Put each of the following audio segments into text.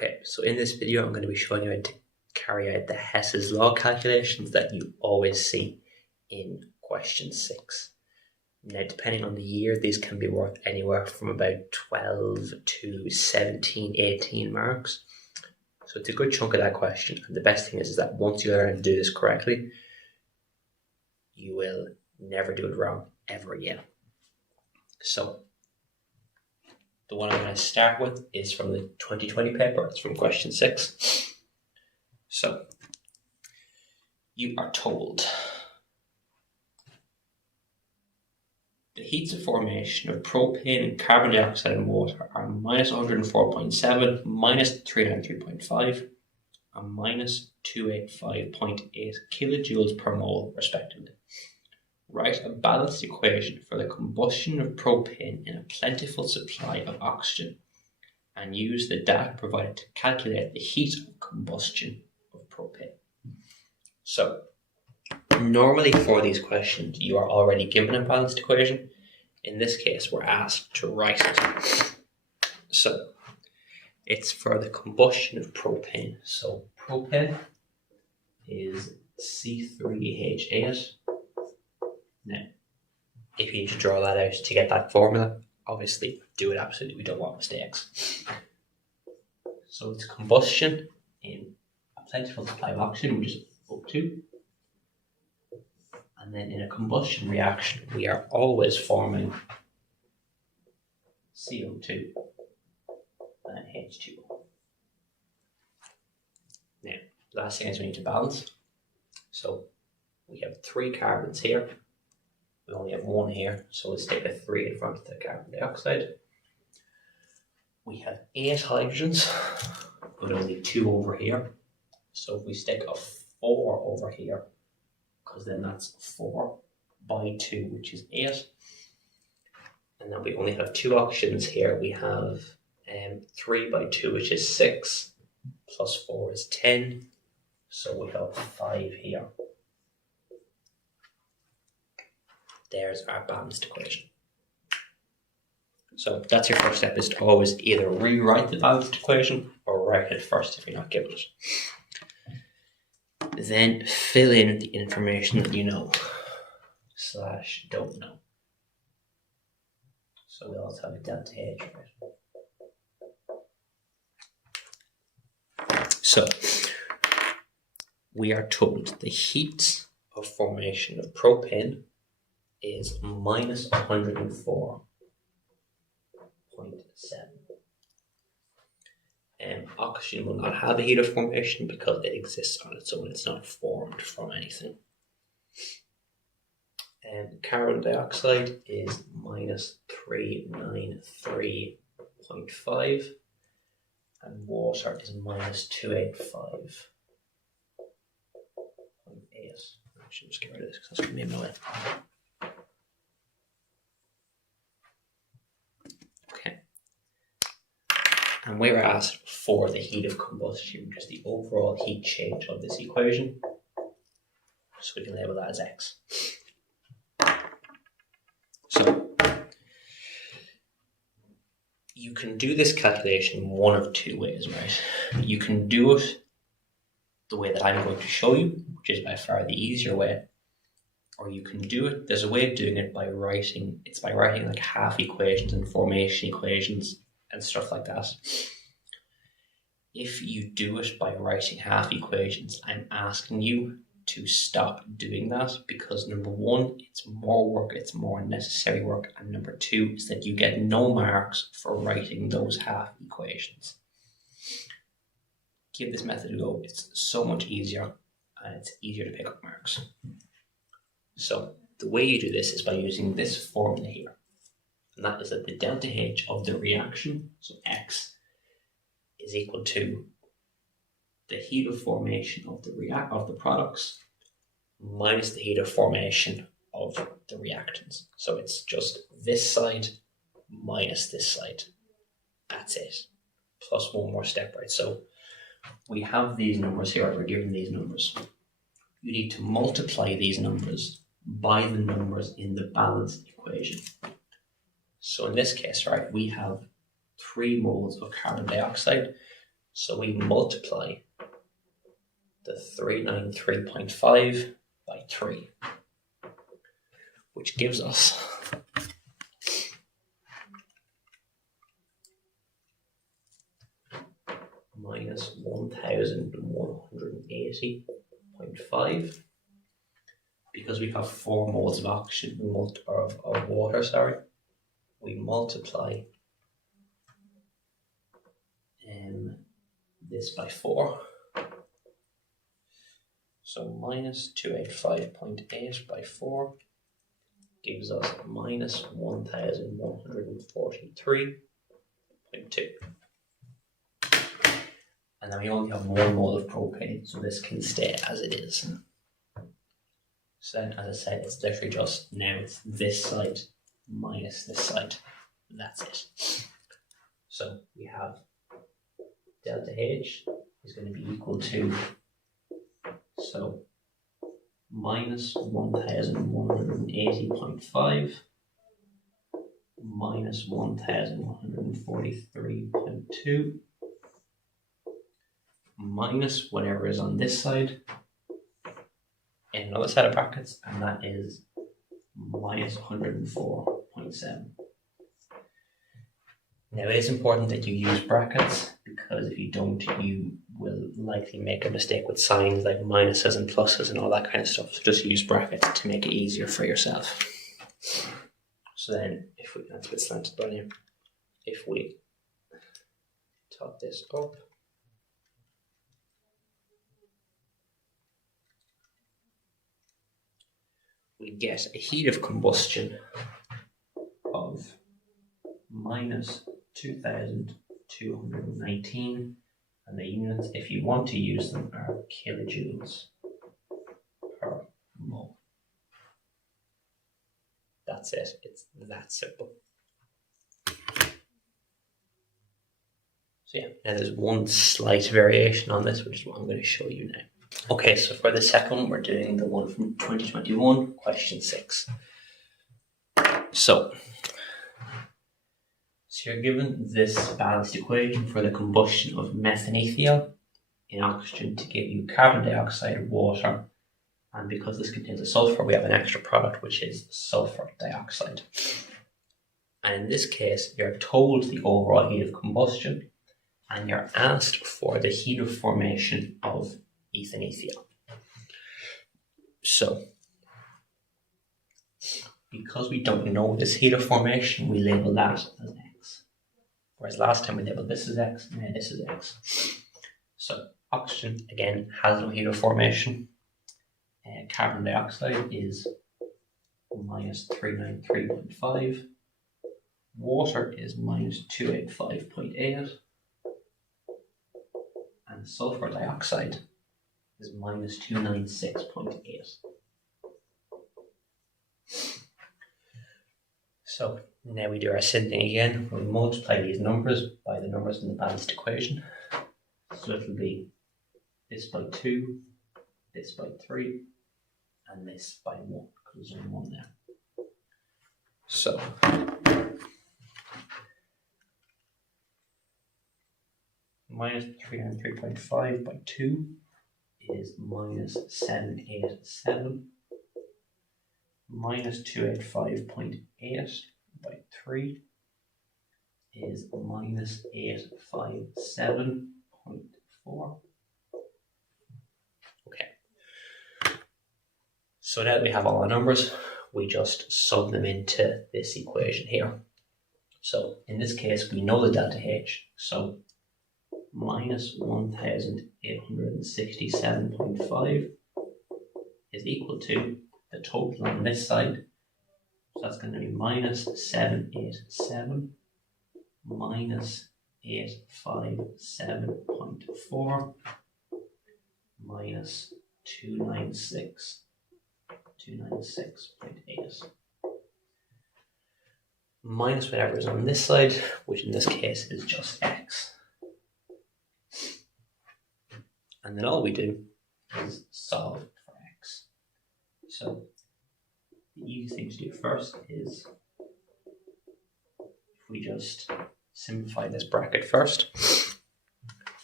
Okay, so in this video I'm going to be showing you how to carry out the Hess's law calculations that you always see in question 6. Now, depending on the year, these can be worth anywhere from about 12 to 17, 18 marks. So it's a good chunk of that question, and the best thing is that once you learn how to do this correctly, you will never do it wrong ever again. So the one I'm going to start with is from the 2020 paper. It's from question 6. So you are told the heats of formation of propane and carbon dioxide and water are minus 104.7, minus 393.5, and minus 285.8 kilojoules per mole, respectively. Write a balanced equation for the combustion of propane in a plentiful supply of oxygen, and use the data provided to calculate the heat of combustion of propane. So, normally for these questions, you are already given a balanced equation. In this case, we're asked to write it. So, it's for the combustion of propane. So, propane is C3H8. Now, if you need to draw that out to get that formula, obviously do it absolutely. We don't want mistakes. So it's combustion in a plentiful supply of oxygen, which is O2. And then in a combustion reaction, we are always forming CO2 and H2O. Now, last thing is we need to balance. So we have 3 carbons here. We only have 1 here, so let's take a 3 in front of the carbon dioxide. We have 8 hydrogens, but only 2 over here. So if we stick a 4 over here, because then that's 4 by 2, which is 8. And then we only have 2 oxygens here. We have 3 by 2, which is 6, plus 4 is 10. So we have 5 here. There's our balanced equation. So that's your first step, is to always either rewrite the balanced equation or write it first if you're not given it. Then fill in the information that you know / don't know. So we also have a delta H, right? So we are told the heat of formation of propane is minus 104.7. Oxygen will not have a heat of formation because it exists on its own. It's not formed from anything. Carbon dioxide is minus 393.5, and water is minus 285.8. I should just get rid of this because that's going to be in my way. And we were asked for the heat of combustion, which is the overall heat change of this equation. So we can label that as X. So you can do this calculation one of 2 ways, right? You can do it the way that I'm going to show you, which is by far the easier way. Or you can do it, there's a way of doing it by writing like half equations and formation equations and stuff like that. If you do it by writing half equations, I'm asking you to stop doing that, because number 1, it's more work, it's more unnecessary work, and number 2 is that you get no marks for writing those half equations. Give this method a go. It's so much easier, and it's easier to pick up marks. So the way you do this is by using this formula here. And that is that the delta H of the reaction, so X, is equal to the heat of formation of the products minus the heat of formation of the reactants. So it's just this side minus this side. That's it. Plus one more step, right? So we have these numbers here. We're given these numbers. You need to multiply these numbers by the numbers in the balanced equation. So in this case, right, we have 3 moles of carbon dioxide So we multiply the 393.5 by 3, which gives us minus 1,180.5. Because we have 4 moles of oxygen, of water, we multiply this by 4. So minus 285.8 by 4 gives us minus 1,143.2. And then we only have 1 mole of propane, so this can stay as it is. So then, as I said, it's literally just now it's this side minus this side. That's it. So we have delta H is going to be equal to, so minus 1,180.5 minus 1,143.2 minus whatever is on this side in another set of brackets, and that is minus 104.7. Now it is important that you use brackets, because if you don't, you will likely make a mistake with signs like minuses and pluses and all that kind of stuff. So just use brackets to make it easier for yourself. So then, if we, that's a bit slanted by now, if we top this up, we get a heat of combustion of minus 2,219, and the units, if you want to use them, are kilojoules per mole. That's it. It's that simple. So yeah, now there's one slight variation on this, which is what I'm going to show you now. Okay, so for the second one, we're doing the one from 2021, question 6. So you're given this balanced equation for the combustion of methanethiol in oxygen to give you carbon dioxide, water, and because this contains a sulfur, we have an extra product, which is sulfur dioxide. And in this case, you're told the overall heat of combustion, and you're asked for the heat of formation of ethanethiol. So, because we don't know this heat of formation, we label that as X. Whereas last time we labeled this as X, now this is X. So, oxygen, again, has no heat of formation. Carbon dioxide is minus 393.5. Water is minus 285.8. And sulfur dioxide is minus 296.8. So now we do our same thing again. We multiply these numbers by the numbers in the balanced equation. So it'll be this by 2, this by 3, and this by 1, because there's only 1 there. So minus 303.5 by 2 is minus 787. Minus 285.8 by 3 is minus 857.4. Okay. So now that we have all our numbers, we just sub them into this equation here. So in this case, we know the delta H. So minus 1,867.5 is equal to the total on this side. So that's going to be minus 787 minus 857.4 minus 296.8 minus whatever is on this side, which in this case is just X. And then all we do is solve for X. So the easiest thing to do first is if we just simplify this bracket first.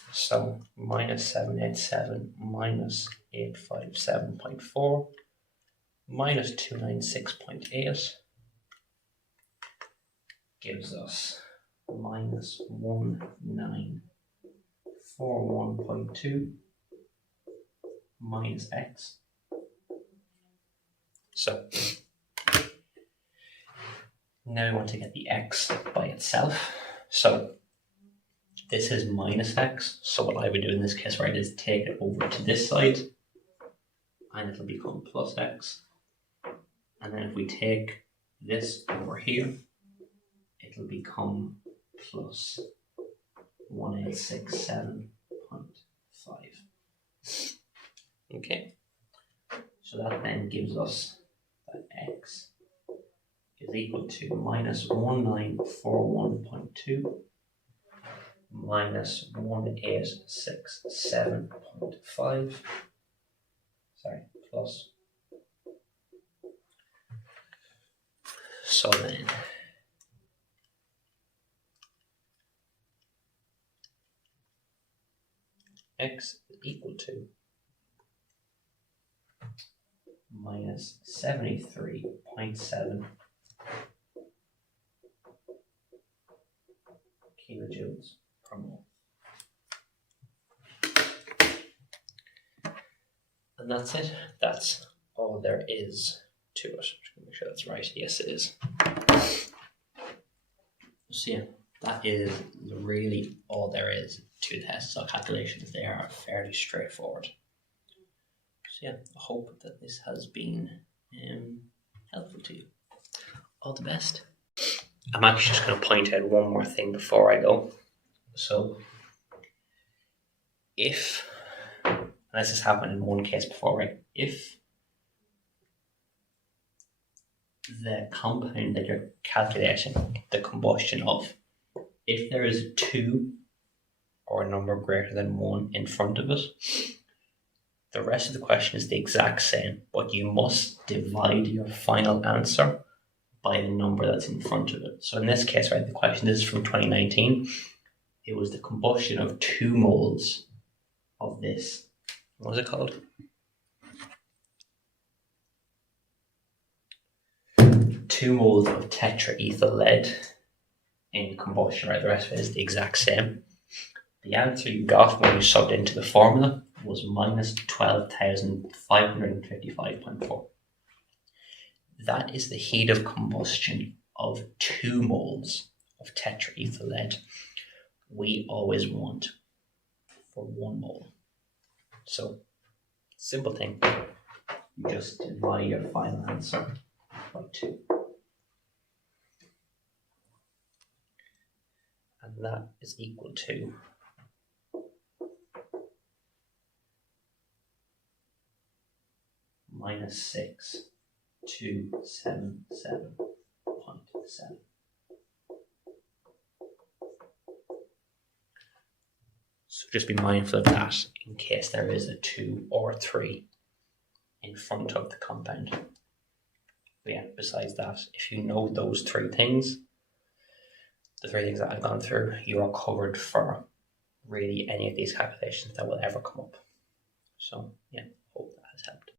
So minus 787 minus 857.4 minus 296.8 gives us minus 1941.2 minus x. So now we want to get the x by itself. So this is minus x. So what I would do in this case, right, is take it over to this side and it'll become plus x. And then if we take this over here, it'll become plus 1867.5. Okay, so that then gives us that x is equal to minus 1941.2 minus 1867.5, plus. So then x is equal to minus 73.7 kilojoules per mole. And that's it. That's all there is to it. Just gonna make sure that's right. Yes, it is. So yeah, that is really all there is to the Hess calculations. They are fairly straightforward. So yeah, I hope that this has been helpful to you. All the best. I'm actually just going to point out one more thing before I go. So if, and this has happened in one case before, right? If the compound that you're calculating the combustion of, if there is 2 or a number greater than 1 in front of it, the rest of the question is the exact same, but you must divide your final answer by the number that's in front of it. So in this case, right, the question is from 2019. It was the combustion of 2 moles of this. What was it called? 2 moles of tetraethyl lead in combustion, right? The rest of it is the exact same. The answer you got when you subbed into the formula was minus 12,555.4. That is the heat of combustion of 2 moles of tetraethyl lead. We always want for 1 mole. So, simple thing. You just divide your final answer by 2. And that is equal to minus 6277.7. So just be mindful of that in case there is a 2 or 3 in front of the compound. But yeah, besides that, if you know those 3 things, the 3 things that I've gone through, you are covered for really any of these calculations that will ever come up. So yeah, hope that has helped.